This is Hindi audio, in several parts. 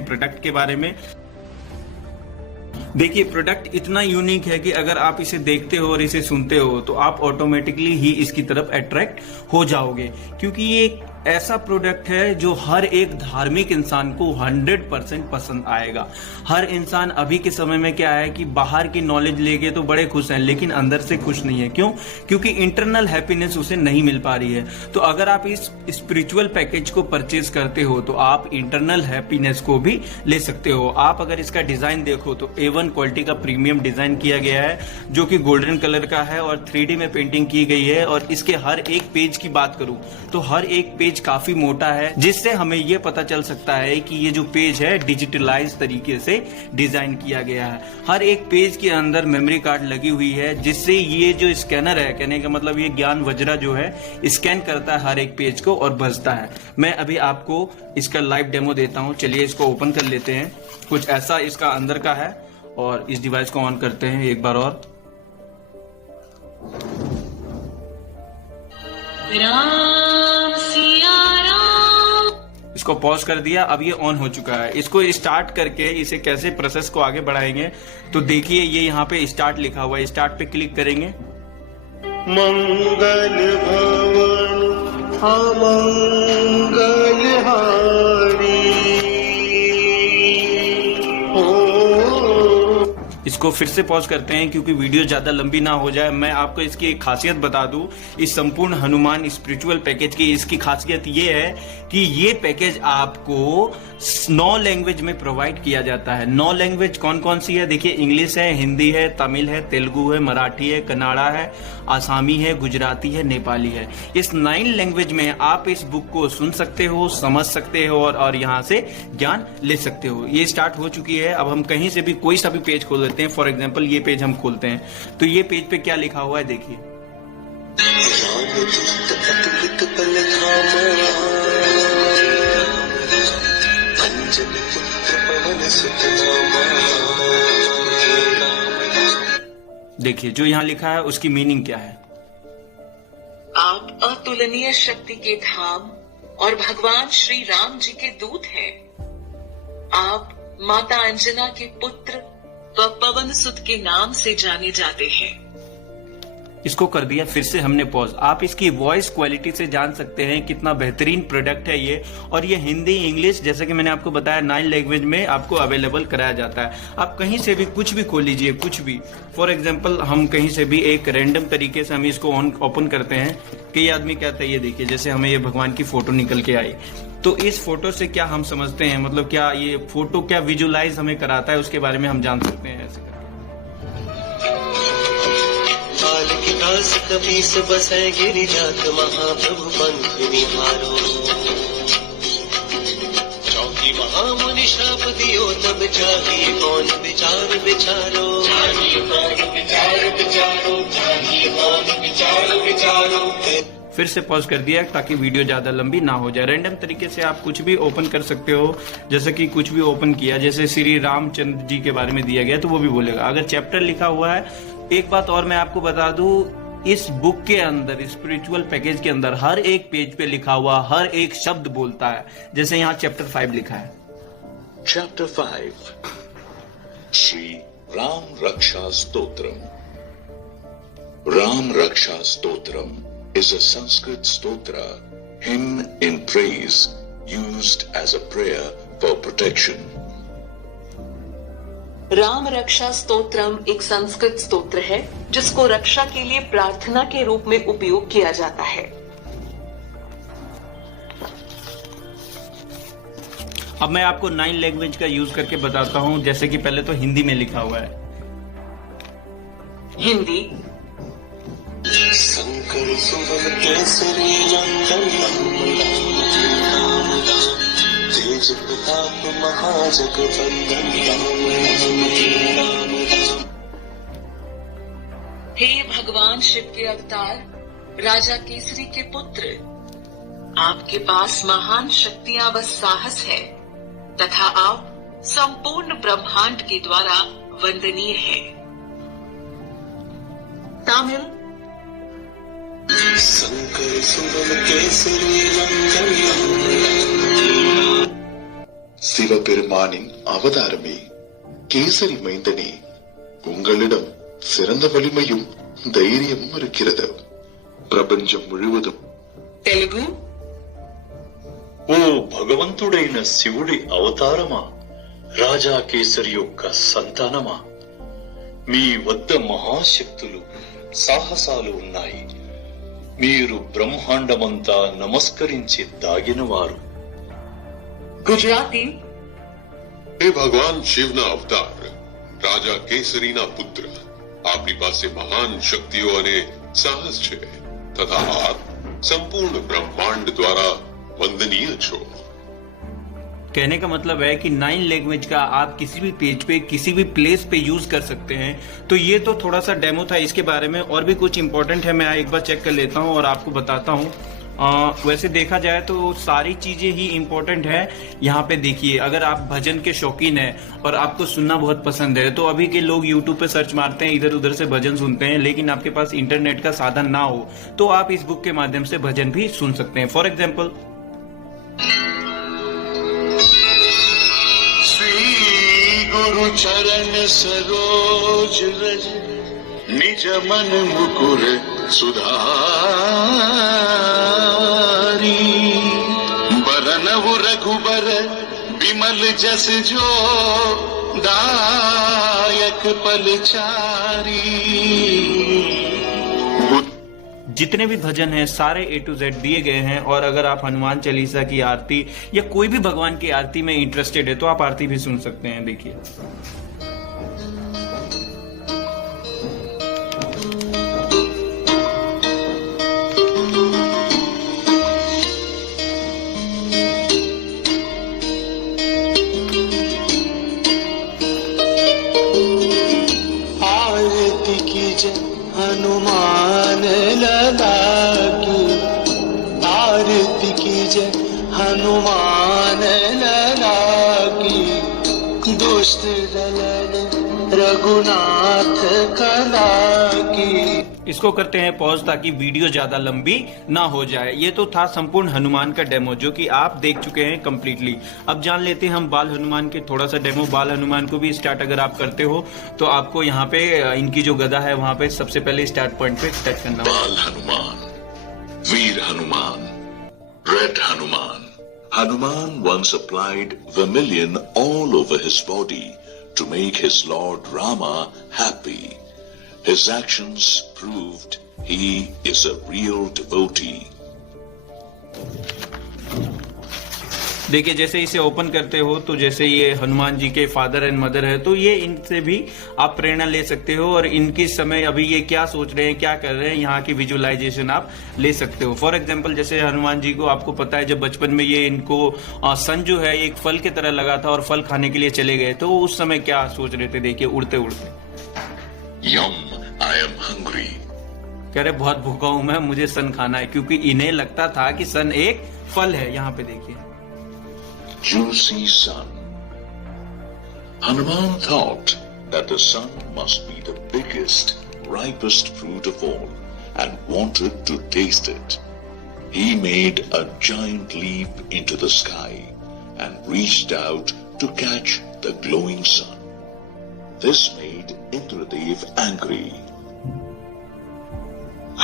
प्रोडक्ट के बारे में। देखिए, प्रोडक्ट इतना यूनिक है कि अगर आप इसे देखते हो और इसे सुनते हो तो आप ऑटोमेटिकली ही इसकी तरफ अट्रैक्ट हो जाओगे, क्योंकि ये एक ऐसा प्रोडक्ट है जो हर एक धार्मिक इंसान को 100% पसंद आएगा। हर इंसान अभी के समय में क्या है कि बाहर की नॉलेज लेके तो बड़े खुश हैं, लेकिन अंदर से खुश नहीं है। क्यों? क्योंकि इंटरनल हैप्पीनेस उसे नहीं मिल पा रही है। तो अगर आप इस स्पिरिचुअल पैकेज को परचेज करते हो तो आप इंटरनल हैप्पीनेस को भी ले सकते हो। आप अगर इसका डिजाइन देखो तो A1 क्वालिटी का प्रीमियम डिजाइन किया गया है, जो कि गोल्डन कलर का है और 3D में पेंटिंग की गई है। और इसके हर एक पेज की बात करूं तो हर एक पेज काफी मोटा है, जिससे हमें यह पता चल सकता है कि ये जो पेज है डिजिटलाइज तरीके से डिजाइन किया गया है। हर एक पेज के अंदर मेमोरी कार्ड लगी हुई है, जिससे ये जो स्कैनर है, कहने का मतलब ये ज्ञान वज्रा जो है स्कैन करता है हर एक पेज को और बजता है। मैं अभी आपको इसका लाइव डेमो देता हूं। चलिए इसको ओपन कर लेते हैं। कुछ ऐसा इसका अंदर का है और इस डिवाइस को ऑन करते हैं एक बार और। इसको पॉज कर दिया, अब ये ऑन हो चुका है। इसको स्टार्ट करके इसे कैसे प्रोसेस को आगे बढ़ाएंगे तो देखिए, ये यहाँ पे स्टार्ट लिखा हुआ है। स्टार्ट पे क्लिक करेंगे। मंगल भवन अमंगल हारी इसको फिर से पॉज करते हैं क्योंकि वीडियो ज्यादा लंबी ना हो जाए। मैं आपको इसकी एक खासियत बता दूं, इस संपूर्ण हनुमान स्पिरिचुअल पैकेज की इसकी खासियत ये है कि ये पैकेज आपको 9 लैंग्वेज में प्रोवाइड किया जाता है। 9 लैंग्वेज कौन कौन सी है? देखिए, इंग्लिश है, हिंदी है, तमिल है, तेलुगु है, मराठी है, कन्नड़ा है, आसामी है, गुजराती है, नेपाली है। इस 9 लैंग्वेज में आप इस बुक को सुन सकते हो, समझ सकते हो और यहाँ से ज्ञान ले सकते हो। ये स्टार्ट हो चुकी है। अब हम कहीं से भी कोई सा भी पेज खोल लेते हैं। फॉर एग्जाम्पल ये पेज हम खोलते हैं तो ये पेज पे क्या लिखा हुआ है देखिए। देखिए, जो यहाँ लिखा है उसकी मीनिंग क्या है। आप अतुलनीय शक्ति के धाम और भगवान श्री राम जी के दूत हैं। आप माता अंजना के पुत्र व पवन सुत के नाम से जाने जाते हैं। इसको कर दिया फिर से हमने पॉज। आप इसकी वॉइस क्वालिटी से जान सकते हैं कितना बेहतरीन प्रोडक्ट है ये। और ये हिंदी, इंग्लिश, जैसे कि मैंने आपको बताया 9 लैंग्वेज में आपको अवेलेबल कराया जाता है। आप कहीं से भी कुछ भी खोल लीजिए, कुछ भी। फॉर एग्जाम्पल हम कहीं से भी एक रैंडम तरीके से हम इसको ओपन करते हैं कि ये आदमी क्या था। ये देखिए, जैसे हमें ये भगवान की फोटो निकल के आई तो इस फोटो से क्या हम समझते हैं, मतलब क्या ये फोटो क्या विजुअलाइज हमें कराता है, उसके बारे में हम जान सकते हैं ऐसे करके। कपीस बसै गिरिजात महाप्रभु पंथ निहारो। चौकी महामुनि शाप दियो तब चाहिए कौन विचार विचारो। चाहिए कौन विचार विचारो, चाहिए कौन विचार विचारो। फिर से पॉज कर दिया ताकि वीडियो ज्यादा लंबी ना हो जाए। रैंडम तरीके से आप कुछ भी ओपन कर सकते हो। जैसे कि कुछ भी ओपन किया, जैसे श्री रामचंद्र जी के बारे में दिया गया तो वो भी बोलेगा। अगर चैप्टर लिखा हुआ है, एक बात और मैं आपको बता दूं, इस बुक के अंदर, स्पिरिचुअल पैकेज के अंदर हर एक पेज पे लिखा हुआ हर एक शब्द बोलता है। जैसे यहाँ चैप्टर 5 लिखा है। Chapter 5 Shri Ram Raksha stotram. Ram Raksha stotram is a Sanskrit stotra, hymn in praise, used as a prayer for protection. Ram Raksha Stotram एक संस्कृत स्तोत्र है जिसको रक्षा के लिए प्रार्थना के रूप में उपयोग किया जाता है। अब मैं आपको 9 लैंग्वेज का यूज करके बताता हूं। जैसे कि पहले तो हिंदी में लिखा हुआ है। हिंदी। शंकर सुवन केसरी नंदन तेज प्रताप महाजगवंदन। हे भगवान शिव के अवतार, राजा केसरी के पुत्र, आपके पास महान शक्तियां व साहस है तथा आप संपूर्ण ब्रह्मांड के द्वारा वंदनीय हैं। तमिल। शंकर सुवन केसरी नंदन சிவபெருமானின் அவதாரமே, கேசரி மைந்தனே, உங்களிடம் சிறந்த வலிமையும் தைரியமும் இருக்கிறது. ప్రపంచం ముழுవதும் తెలుగు ఓ భగవంతుడైన శివుడి అవతారమా, రాజా కేసరి యొక్క సంతానమా, మీ వద్ద మహాశక్తులు సాహసాలు ఉన్నాయి. మీరు బ్రహ్మాండమంతా నమస్కరించి దాగినవారు. गुजराती હે ભગવાન શિવના અવતાર, રાજા કેસરીના પુત્ર, આપની પાસે મહાન શક્તિઓ અને સાહસ છે તથા આપ સંપૂર્ણ બ્રહ્માંડ દ્વારા વંદનીય છો. कहने का मतलब है कि 9 लैंग्वेज का आप किसी भी पेज पे किसी भी प्लेस पे यूज कर सकते हैं. तो ये तो थोड़ा सा डेमो था. इसके बारे में और भी कुछ इंपॉर्टेंट है, मैं एक बार चेक कर लेता हूँ और आपको बताता हूँ. वैसे देखा जाए तो सारी चीजें ही इम्पोर्टेंट है. यहाँ पे देखिए, अगर आप भजन के शौकीन है और आपको सुनना बहुत पसंद है, तो अभी के लोग यूट्यूब पे सर्च मारते हैं, इधर उधर से भजन सुनते हैं, लेकिन आपके पास इंटरनेट का साधन ना हो तो आप इस बुक के माध्यम से भजन भी सुन सकते हैं. फॉर एग्जाम्पल, श्री गुरु चरण सरोज रज निज मन मुकुर सुधारी, बरनउ रघुबर बिमल जस जो दायक पलचारी. जितने भी भजन हैं सारे A to Z दिए गए हैं. और अगर आप हनुमान चालीसा की आरती या कोई भी भगवान की आरती में इंटरेस्टेड है तो आप आरती भी सुन सकते हैं. देखिए, आरती कीजय हनुमान लला की, आरती कीजय हनुमान लला की, दुष्ट दलन रघुनाथ कला की. इसको करते हैं पॉज ताकि वीडियो ज्यादा लंबी ना हो जाए. ये तो था संपूर्ण हनुमान का डेमो जो कि आप देख चुके हैं कंप्लीटली. अब जान लेते हैं हम बाल हनुमान के थोड़ा सा डेमो. बाल हनुमान को भी स्टार्ट अगर आप करते हो तो आपको यहाँ पे इनकी जो गदा है वहां पे सबसे पहले स्टार्ट पॉइंट पे टच करना होगा. बाल हनुमान, वीर Hanuman, Red Hanuman. Hanuman once applied vermilion all over his body to make his Lord Rama happy. His actions proved he is a real devotee. देखिए, जैसे इसे ओपन करते हो तो जैसे ये हनुमान जी के फादर एंड मदर है, तो ये इनसे भी आप प्रेरणा ले सकते हो और इनकी समय अभी ये क्या सोच रहे हैं, क्या कर रहे हैं, यहाँ की विजुअलाइजेशन आप ले सकते हो. फॉर एग्जांपल, जैसे हनुमान जी को आपको पता है जब बचपन में ये इनको सन जो है एक फल की तरह लगा था और फल खाने के लिए चले गए, तो उस समय क्या सोच रहे थे. देखिए, उड़ते उड़ते Yum, I am hungry. कह रहे बहुत भूखा हूं मैं, मुझे सन खाना है, क्योंकि इन्हें लगता था कि सन एक फल है. यहाँ पे देखिए, Juicy sun. Hanuman thought that the sun must be the biggest, ripest fruit of all and wanted to taste it. He made a giant leap into the sky and reached out to catch the glowing sun. This made Indradev angry.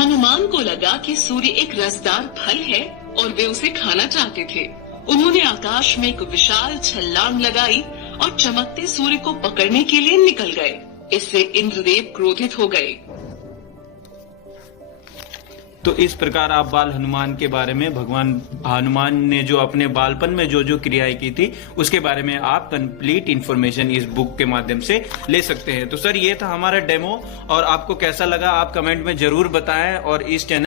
Hanuman को लगा कि सूर्य एक रसदार फल है और वे उसे खाना चाहते थे. उन्होंने आकाश में एक विशाल छलांग लगाई और चमकते सूर्य को पकड़ने के लिए निकल गए. इससे इंद्रदेव क्रोधित हो गए. तो इस प्रकार आप बाल हनुमान के बारे में, भगवान हनुमान ने जो अपने बालपन में जो जो क्रियाएं की थी उसके बारे में आप कंप्लीट इन्फॉर्मेशन इस बुक के माध्यम से ले सकते हैं. तो सर, ये था हमारा डेमो और आपको कैसा लगा आप कमेंट में जरूर बताएं और इस चैनल